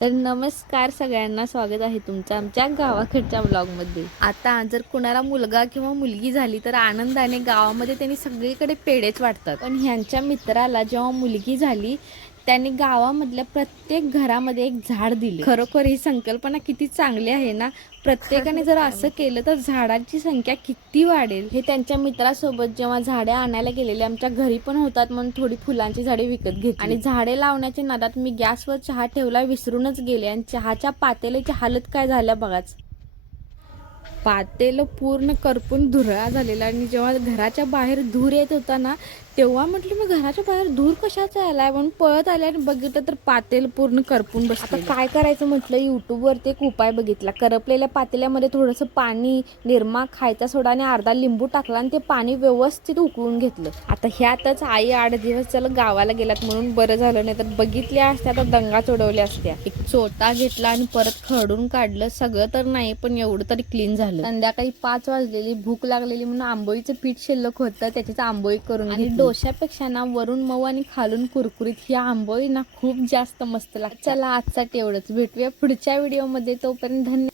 तर नमस्कार सगळ्यांना, स्वागत आहे तुमचं आमच्या गावाकडच्या ब्लॉगमध्ये. आता जर कुणाला मुलगा किंवा मुलगी झाली तर आनंदाने गावामध्ये त्यांनी सगळीकडे पेढेच वाटतात. पण ह्यांच्या मित्राला जेव्हा मुलगी झाली त्यांनी गावामधल्या प्रत्येक घरामध्ये एक झाड दिले. खरोखर ही संकल्पना किती चांगली आहे ना. प्रत्येकाने जर असं केलं तर झाडांची संख्या किती वाढेल. हे त्यांच्या मित्रासोबत जेव्हा झाडे आणायला गेलेले, आमच्या घरी पण होतात म्हणून थोडी फुलांची झाडे विकत घेतली आणि झाडे लावण्याच्या नादात मी गॅसवर चहा ठेवला विसरूनच गेले आणि चहाच्या पातेल्याची हालत काय झाल्या बघाच. पातेलं पूर्ण करपून धुरळा झालेला आणि जेव्हा घराच्या बाहेर धूर येत होता ना तेव्हा म्हटलं मी घराच्या बाहेर धूर कशाचा आलाय म्हणून पळत आले आणि बघितलं तर पातेल पूर्ण करपून बसलं. आता काय करायचं म्हटलं, युट्यूबवरती एक उपाय बघितला. करपलेल्या पातेल्यामध्ये थोडंसं पाणी, निरमा, खायचा सोडा आणि अर्धा लिंबू टाकला आणि ते पाणी व्यवस्थित उकळून घेतलं. आता ह्यातच आई 8 दिवस चला गावाला गेलात म्हणून बरं झालं, नाही तर बघितल्या असत्या तर दंगा चढवल्या असत्या. एक चोथा घेतला आणि परत खरडून काढलं. सगळं तर नाही पण एवढं तरी क्लीन झालं. संध्याकाळी 5 वाजलेली, भूक लागलेली म्हणून आंबोळीचं पीठ शिल्लक होतं, त्याचीच आंबोळी करून आणि डोश्यापेक्षा ना वरून मऊ आणि खालून कुरकुरीत ही आंबोळी ना खूप जास्त मस्त लागते. चला आजसाठी एवढंच, भेटूया पुढच्या व्हिडिओमध्ये. तोपर्यंत धन्यवाद.